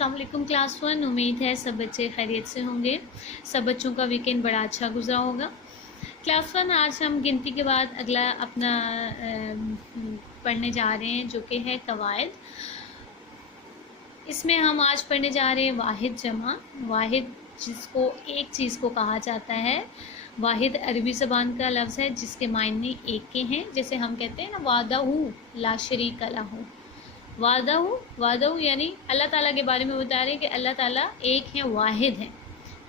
अस्सलाम वालेकुम क्लास 1। उम्मीद है सब बच्चे खैरियत से होंगे। सब बच्चों का वीकेंड बड़ा अच्छा गुजरा होगा। क्लास 1 आज हम गिनती के बाद अगला अपना पढ़ने जा रहे हैं जो कि है कवायद। इसमें हम आज पढ़ने जा रहे हैं वाहिद जमा। वाहिद जिसको एक चीज़ को कहा जाता है। वाहिद अरबी ज़बान का लफ्ज़ है जिसके मायने एक के हैं। जैसे हम कहते हैं ना वादहू ला शरीक लहू। वादहू यानी अल्लाह ताला के बारे में बता रहे हैं कि अल्लाह ताला एक है, वाहिद है।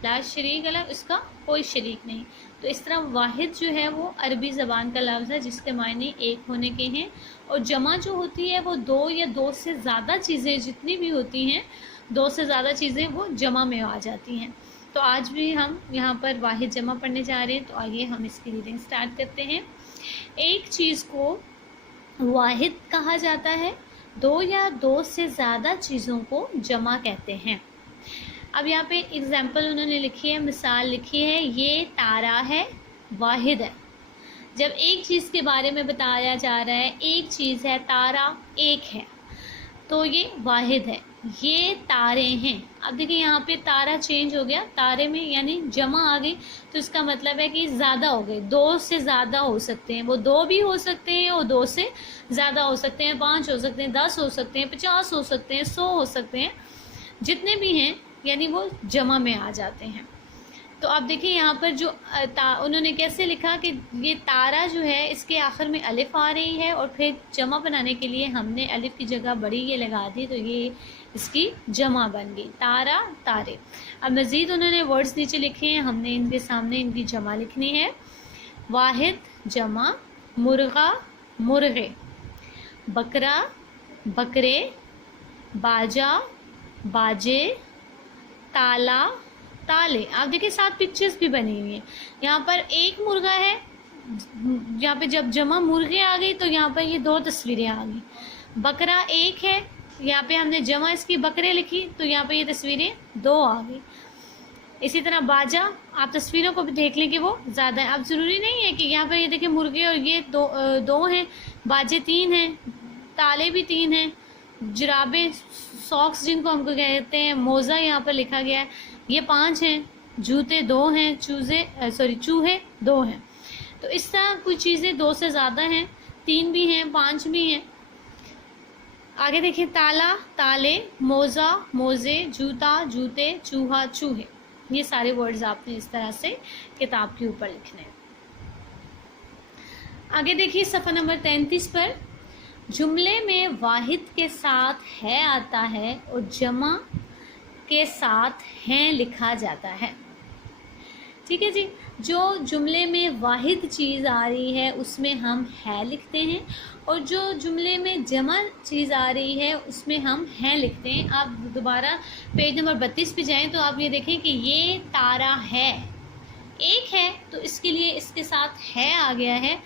ला शरीक लहू, इसका कोई शरीक नहीं। तो इस तरह वाहिद जो है वो अरबी ज़बान का लफ्ज़ है जिसके मायने एक होने के हैं। और जमा जो होती है वो दो या दो से ज़्यादा चीज़ें जितनी भी होती हैं, दो से ज़्यादा चीज़ें वो जमा में आ जाती हैं। तो आज भी हम यहाँ पर वाहिद जमा पढ़ने जा रहे हैं। तो आइए हम इसकी रीडिंग स्टार्ट करते हैं। एक चीज़ को वाहिद कहा जाता है, दो या दो से ज़्यादा चीज़ों को जमा कहते हैं। अब यहाँ पे एग्जाम्पल उन्होंने लिखी है, मिसाल लिखी है, ये तारा है, वाहिद है। जब एक चीज़ के बारे में बताया जा रहा है, एक चीज़ है, तारा एक है, तो ये वाहिद है। ये तारे हैं। अब देखिए यहाँ पे तारा चेंज हो गया, तारे में यानी जमा आ गई, तो इसका मतलब है कि ज़्यादा हो गए, दो से ज़्यादा हो सकते हैं। वो दो भी हो सकते हैं और दो से ज़्यादा हो सकते हैं, 5 हो सकते हैं, 10 हो सकते हैं, 50 हो सकते हैं, 100 हो सकते हैं, जितने भी हैं यानी वो जमा में आ जाते हैं। तो आप देखिए यहाँ पर जो उन्होंने कैसे लिखा कि ये तारा जो है इसके आखिर में अलिफ आ रही है और फिर जमा बनाने के लिए हमने अलिफ की जगह बड़ी ये लगा दी, तो ये इसकी जमा बन गई, तारा तारे। अब मज़ीद उन्होंने वर्ड्स नीचे लिखे हैं, हमने इनके सामने इनकी जमा लिखनी है। वाहिद जमा मुर्गा मुर्गे, बकरा बकरे, बाजा बाजे, ताला ताले। आप देखिए 7 पिक्चर्स भी बनी हुई हैं। यहाँ पर एक मुर्गा है, यहाँ पे जब जमा मुर्गे आ गई तो यहाँ पर ये 2 तस्वीरें आ गई। बकरा एक है, यहाँ पे हमने जमा इसकी बकरे लिखी तो यहाँ पे ये तस्वीरें 2 आ गई। इसी तरह बाजा, आप तस्वीरों को भी देख लें कि वो ज़्यादा है। अब ज़रूरी नहीं है कि यहाँ पर ये देखिए मुर्गे और ये दो हैं, बाजे 3 हैं, ताले भी 3 हैं, जुराबे सॉक्स जिनको हमको कहते हैं, मोज़ा यहाँ पर लिखा गया है, ये 5 हैं, जूते 2 हैं, चूहे 2 हैं। तो इस तरह कुछ चीज़ें 2 से ज़्यादा हैं, 3 भी हैं, 5 भी हैं। आगे देखिए ताला ताले, मोज़ा मोज़े, जूता जूते, चूहा चूहे। ये सारे वर्ड्स आपने इस तरह से किताब के ऊपर लिखने हैं। आगे देखिए सफ़ा नंबर 33 पर, जुमले में वाहिद के साथ है आता है और जमा के साथ हैं लिखा जाता है। ठीक है जी, जो जुमले में वाहिद चीज़ आ रही है उसमें हम है लिखते हैं और जो जुमले में जमा चीज़ आ रही है उसमें हम हैं लिखते हैं। आप दोबारा पेज नंबर 32 पे जाएं तो आप ये देखें कि ये तारा है, एक है तो इसके लिए इसके साथ है आ गया है,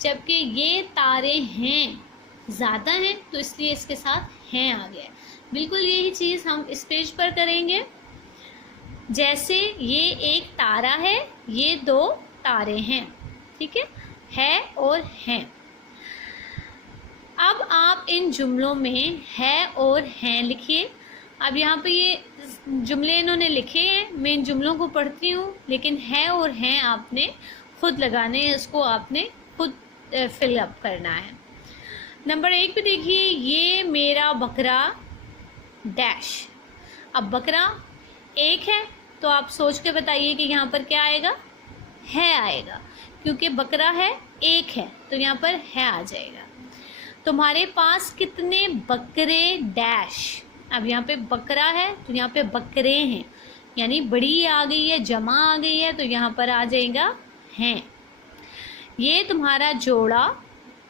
जबकि ये तारे हैं ज़्यादा हैं तो इसलिए इसके साथ हैं आ गया है। बिल्कुल यही चीज़ हम इस पेज पर करेंगे। जैसे ये एक तारा है, ये 2 तारे हैं, ठीक है और हैं। अब आप इन जुमलों में है और हैं लिखिए। अब यहाँ पे ये जुमले इन्होंने लिखे हैं, मैं इन जुमलों को पढ़ती हूँ, लेकिन है और हैं आपने खुद लगाने हैं, इसको आपने खुद फिलअप करना है। नंबर 1 पे देखिए, ये मेरा बकरा डैश। अब बकरा एक है तो आप सोच के बताइए कि यहाँ पर क्या आएगा, है आएगा, क्योंकि बकरा है एक है तो यहाँ पर है आ जाएगा। तुम्हारे पास कितने बकरे डैश। अब यहाँ पे बकरा है तो यहाँ पे बकरे हैं, यानी बड़ी आ गई है, जमा आ गई है, तो यहाँ पर आ जाएगा हैं। ये तुम्हारा जोड़ा,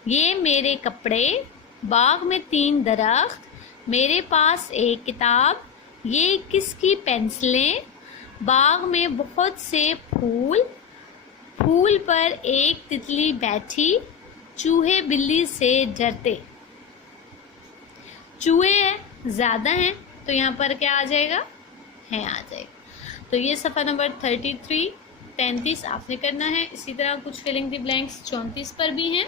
ये मेरे कपड़े, बाग में 3 दरख्त, मेरे पास एक किताब, ये किसकी पेंसिलें, बाग में बहुत से फूल, फूल पर एक तितली बैठी, चूहे बिल्ली से डरते। चूहे हैं, ज़्यादा हैं, तो यहाँ पर क्या आ जाएगा, है आ जाएगा। तो ये सफ़ा नंबर 33 आपने करना है। इसी तरह कुछ फिलिंग द ब्लैंक्स 34 पर भी हैं।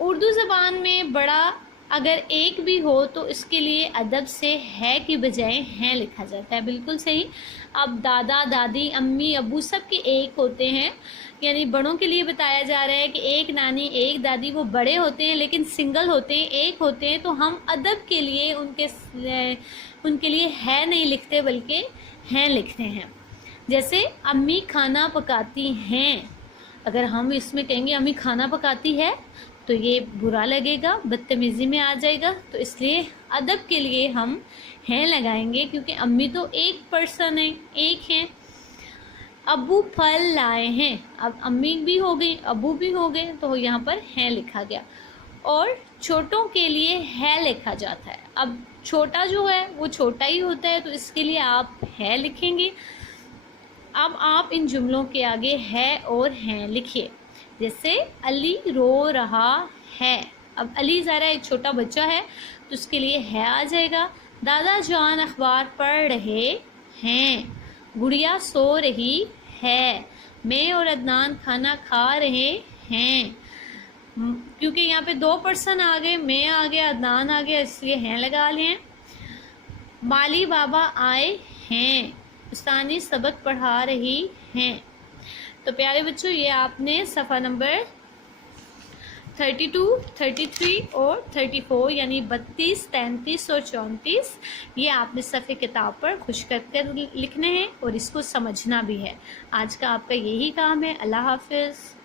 उर्दू ज़बान में बड़ा अगर एक भी हो तो इसके लिए अदब से है की बजाय हैं लिखा जाता है। बिल्कुल सही। अब दादा दादी अम्मी अब्बू सब के एक होते हैं, यानी बड़ों के लिए बताया जा रहा है कि एक नानी एक दादी, वो बड़े होते हैं लेकिन सिंगल होते हैं, एक होते हैं, तो हम अदब के लिए उनके लिए है नहीं लिखते बल्कि हैं लिखते हैं। जैसे अम्मी खाना पकाती हैं, अगर हम इसमें कहेंगे अम्मी खाना पकाती है तो ये बुरा लगेगा, बदतमीज़ी में आ जाएगा, तो इसलिए अदब के लिए हम हैं लगाएंगे, क्योंकि अम्मी तो एक पर्सन है, एक हैं। अब्बू फल लाए हैं, अब अम्मी भी हो गई अब्बू भी हो गए, तो यहाँ पर हैं लिखा गया। और छोटों के लिए है लिखा जाता है। अब छोटा जो है वो छोटा ही होता है, तो इसके लिए आप है लिखेंगे। अब आप इन जुमलों के आगे है और हैं लिखिए। जैसे अली रो रहा है, अब अली ज़रा एक छोटा बच्चा है तो उसके लिए है आ जाएगा। दादा जान अखबार पढ़ रहे हैं, गुड़िया सो रही है, मैं और अदनान खाना खा रहे हैं। क्योंकि यहाँ पे दो पर्सन आ गए, मैं आ गया अदनान आ गया, इसलिए हैं लगा लिए। माली बाबा आए हैं, उस्तानी सबक पढ़ा रही हैं। तो प्यारे बच्चों, ये आपने सफ़ा नंबर 32, 33 और 34 यानी 32, 33 और 34 ये आपने सफ़े किताब पर खुश कर लिखने हैं और इसको समझना भी है। आज का आपका यही काम है। अल्लाह हाफिज़।